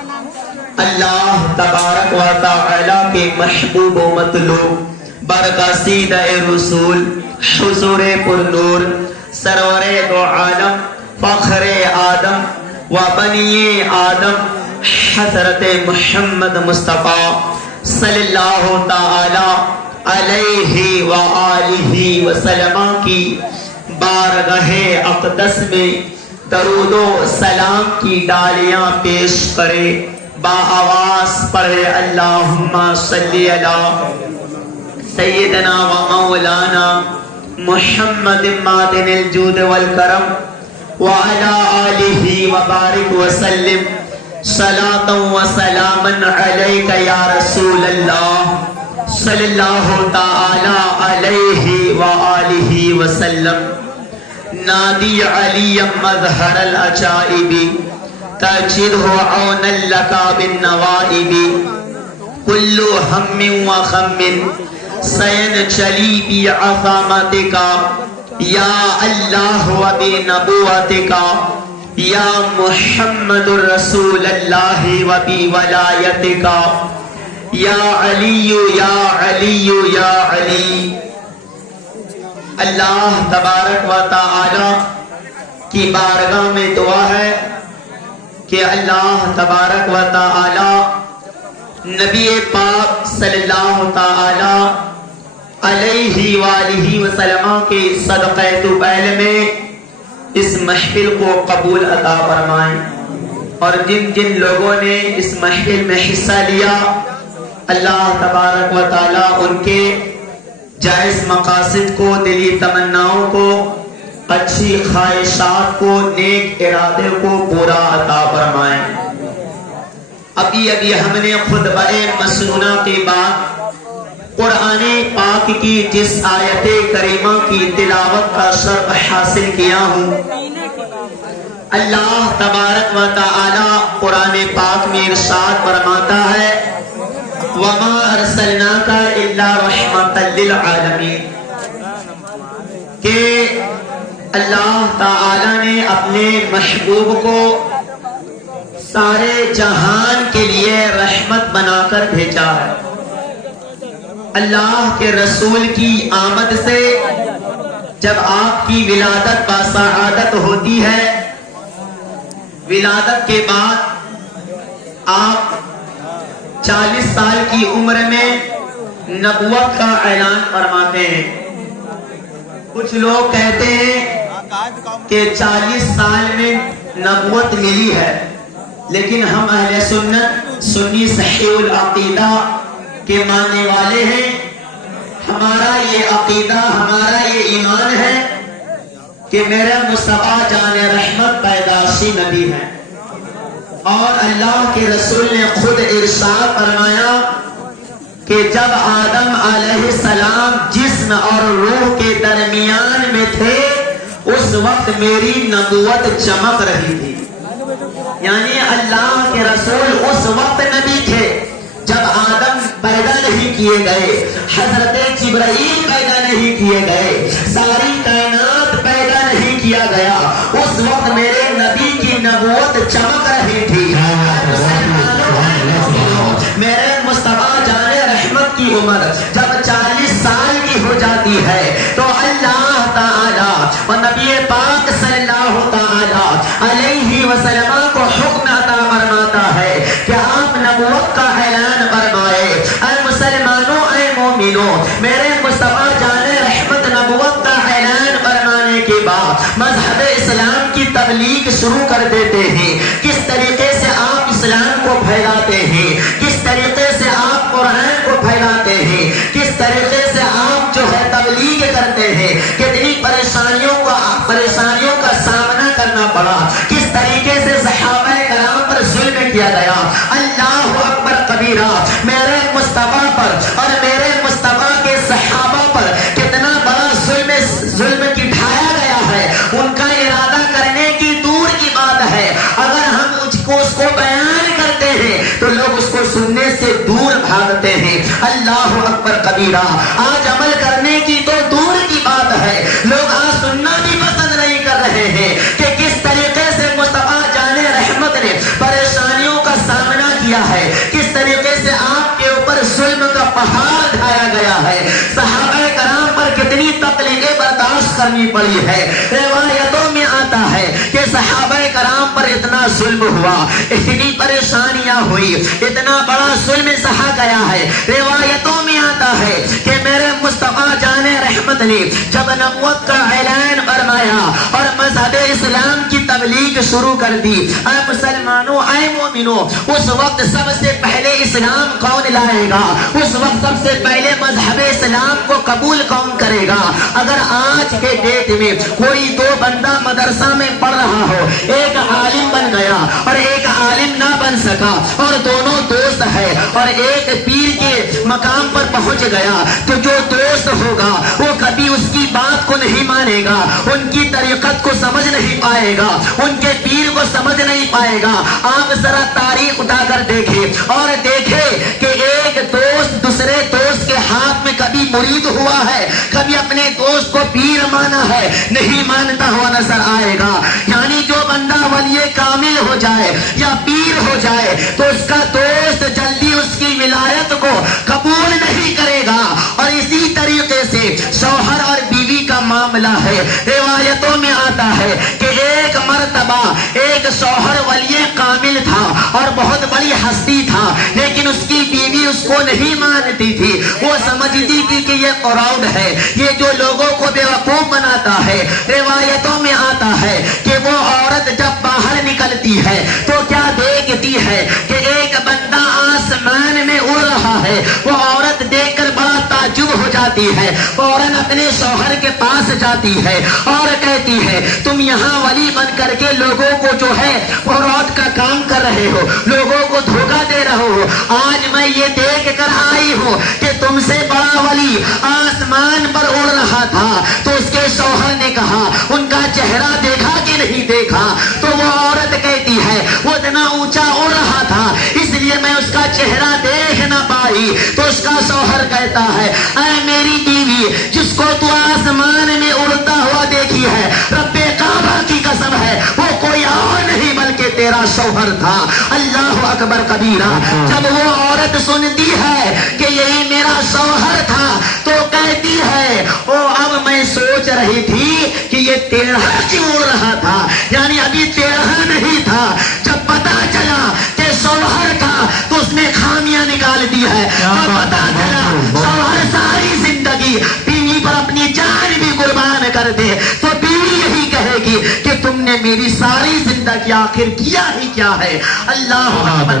اللہ تبارک و تعالی کے محبوب و مطلوب برقصید رسول حضور پر نور سرور دو عالم فخر آدم و بنی آدم حضرت محمد مصطفیٰ صلی اللہ تعالی علیہ وآلہ وسلم کی بارگاہ اقدس میں درود و سلام کی ڈالیاں پیش کرے، با آواز پڑھے اللہم صلی علی سیدنا و مولانا محمد مادن الجود والکرم وعلا آلہ وبارک وسلم صلاة و سلاما علیک یا رسول اللہ صلی اللہ تعالی علیہ وآلہ وسلم۔ نادی علی مظہر العجائب تجدہ عونا لکا بالنوائب، کل ہم و غم سینجلی بعظمتک یا اللہ و بنبوتک یا محمد رسول اللہ و بولایتک یا علی یا علی یا علی۔ اللہ تبارک و تعالی کی بارگاہ میں دعا ہے کہ اللہ تبارک و تعالی نبی پاک صلی اللہ تعالی علیہ وآلہ وسلم کے صدقہ طفیل میں اس محفل کو قبول عطا فرمائیں، اور جن جن لوگوں نے اس محفل میں حصہ لیا اللہ تبارک و تعالی ان کے جائز مقاصد کو، دلی تمناؤں کو، اچھی خواہشات کو، نیک ارادے کو پورا عطا فرمائیں۔ ابھی ہم نے خطبہ مسنونہ کے بعد قرآن پاک کی جس آیت کریمہ کی تلاوت کا شرف حاصل کیا ہوں، اللہ تبارک و تعالی قرآن پاک میں ارشاد فرماتا ہے وَمَا أَرْسَلْنَاكَ إِلَّا رَحْمَةً لِلْعَالَمِينَ، کہ اللہ تعالی نے اپنے محبوب کو سارے جہان کے لیے رحمت بنا کر بھیجا ہے۔ اللہ کے رسول کی آمد سے جب آپ کی ولادت باسعادت ہوتی ہے، ولادت کے بعد آپ 40 سال کی عمر میں نبوت کا اعلان فرماتے ہیں۔ کچھ لوگ کہتے ہیں کہ 40 سال میں نبوت ملی ہے، لیکن ہم اہل سنت سنی صحیح العقیدہ کے ماننے والے ہیں۔ ہمارا یہ عقیدہ، ہمارا یہ ایمان ہے کہ میرا مصطفیٰ جان رحمت پیدائشی نبی ہے، اور اللہ کے رسول نے خود ارشاد فرمایا کہ جب آدم علیہ السلام جسم اور روح کے درمیان میں تھے اس وقت میری نبوت چمک رہی تھی، یعنی اللہ کے رسول اس وقت نبی تھے جب آدم پیدا نہیں کیے گئے، حضرت جبرائیل پیدا نہیں کیے گئے، ساری کائنات پیدا نہیں کیا گیا، اس وقت میرے نبی کی نبوت چمک رہی تھی۔ میرے مصطفیٰ جان رحمت کی عمر جب 40 سال کی ہو جاتی ہے تو اللہ تعالی و نبی پاک صلی اللہ تعالی علیہ وسلم کو حکم عطا فرماتا ہے کہ آپ نبوت کا اعلان فرمائے۔ اے مسلمانوں، اے مومنوں، میرے مصطفیٰ جان رحمت نبوت کا اعلان فرمانے کے بعد مذہب اسلام کی تبلیغ شروع کر دیتے ہیں۔ کس طریقے سے آپ اسلام کو پھیلاتے ہیں، کس طریقے سے آپ قرآن کو پھیلاتے ہیں، کس طریقے سے آپ جو ہے تبلیغ کرتے ہیں، کتنی پریشانیوں کا سامنا کرنا پڑا، کس طریقے سے صحابہ کرام پر ظلم کیا گیا۔ اللہ اکبر کبیرہ، میرے مصطفیٰ پر اور میرے مصطفیٰ کے صحابہ پر کتنا بڑا ظلم کی ڈھایا گیا ہے، ان کا ارادہ کرنے کی دور کی بات ہے۔ اگر ہم اس کو بیان کرتے ہیں تو لوگ اس کو سننے سے دور بھاگتے ہیں۔ اللہ اکبر کبیرہ، آج عمل کرنے کی تو دور کی بات ہے، لوگ آج سننا بھی پسند نہیں کر رہے ہیں کہ کس طریقے سے مصطفیٰ جان رحمت نے پریشانیوں کا سامنا کیا ہے, کس طریقے سے آپ کے اوپر ظلم کا پہاڑ ڈھایا گیا ہے, صحابہ کرام پر کتنی تکلیفیں برداشت کرنی پڑی ہے. روایتوں میں آتا ہے کہ صحابہ کرام پر اتنا ظلم ہوا, اتنی پریشانیاں ہوئی, اتنا بڑا ظلم سہا گیا ہے. روایتوں میں آتا ہے کہ میرے مصطفیٰ جان رحمت نے جب نبوت کا اعلان فرمایا اور مذہب اسلام کی تبلیغ شروع کر دی, اے مسلمانوں, اے مومنوں, اس وقت سب سے پہلے اسلام کون لائے گا, اس وقت سب سے پہلے مذہب اسلام کو قبول کون کرے گا؟ اگر آج کے ڈیٹ میں کوئی دو بندہ مدرسہ میں پڑھ رہا ہو, ایک عالم بن گیا اور ایک عالم نہ بن سکا, اور دونوں دوست ہے اور ایک پیر کے مقام پر پہنچ گیا, تو جو دوست ہوگا وہ کبھی اس کی بات کو نہیں مانے گا, ان کی طریقت کو سمجھ نہیں پائے گا, ان کے پیر کو سمجھ نہیں پائے گا. آپ ذرا تاریخ اٹھا کر دیکھیں اور دیکھیں کہ ایک دوست دوسرے دوست کے ہاتھ میں کبھی مرید ہوا ہے, کبھی اپنے دوست کو پیر مانا ہے, نہیں مانتا ہوا نظر آئے گا. یعنی جو بندہ ولی کامل ہو جائے یا پیر ہو جائے تو اس کا دوست جلدی اس کی ولایت کو قبول نہیں کرے گا. اور اسی طریقے سے شوہر اور بیوی کا معاملہ ہے. روایتوں میں آتا ہے کہ ایک مرتبہ ایک شوہر ولی کامل تھا اور بہت بڑی ہستی تھا, لیکن اس کی بیوی اس کو نہیں مانتی تھی. وہ سمجھتی تھی کہ یہ فراڈ ہے, یہ جو لوگوں کو بیوقوف بناتا ہے. روایتوں میں آتا ہے کہ وہ عورت جب باہر نکلتی ہے تو کیا دیکھتی ہے کہ ایک بندہ آسمان میں اڑ رہا ہے. وہ عورت دیکھ کر بڑا تعجب ہو جاتی ہے, فوراً اپنے شوہر کے پاس جاتی ہے اور کہتی ہے تم یہاں ولی بن کر کے لوگوں کو جو ہے فراڈ کا کام کر رہے ہو, لوگوں کو دھوکہ دے رہے ہو. آج میں یہ دیکھ کر آئی ہوں کہ تم سے بڑا ولی آسمان پر اڑ رہا تھا. تو اس کے شوہر نے کہا ان کا چہرہ دیکھا کہ نہیں دیکھا؟ تو وہ عورت کہتی ہے وہ اتنا اونچا اڑ رہا تھا اس لیے میں اس کا چہرہ دیکھ نہ پائی. تو اس کا شوہر کہتا ہے اے میری بیوی, جس کو تو آسمان میں اڑتا ہوا دیکھی ہے, رب کعبہ کی قسم ہے وہ کوئی اور نہیں بلکہ تیرا شوہر تھا. اللہ اکبر کبیرہ. جب وہ عورت سنتی ہے کہ یہی میرا شوہر تھا تو کہتی ہے او اب میں سوچ رہی تھی کہ یہ ٹیڑھا کیوں اڑ رہا تھا, یعنی ابھی ٹیڑھا نہیں تھا. جب پتا چلا کہ شوہر تھا تو اس نے خامیاں نکال دی ہے. جب پتا چلا شوہر ساری زندگی بیوی پر اپنی جان بھی قربان کر دے تو بیوی یہی کہے گی کہ تم نے میری ساری زندگی آخر کیا ہی کیا ہے. اللہ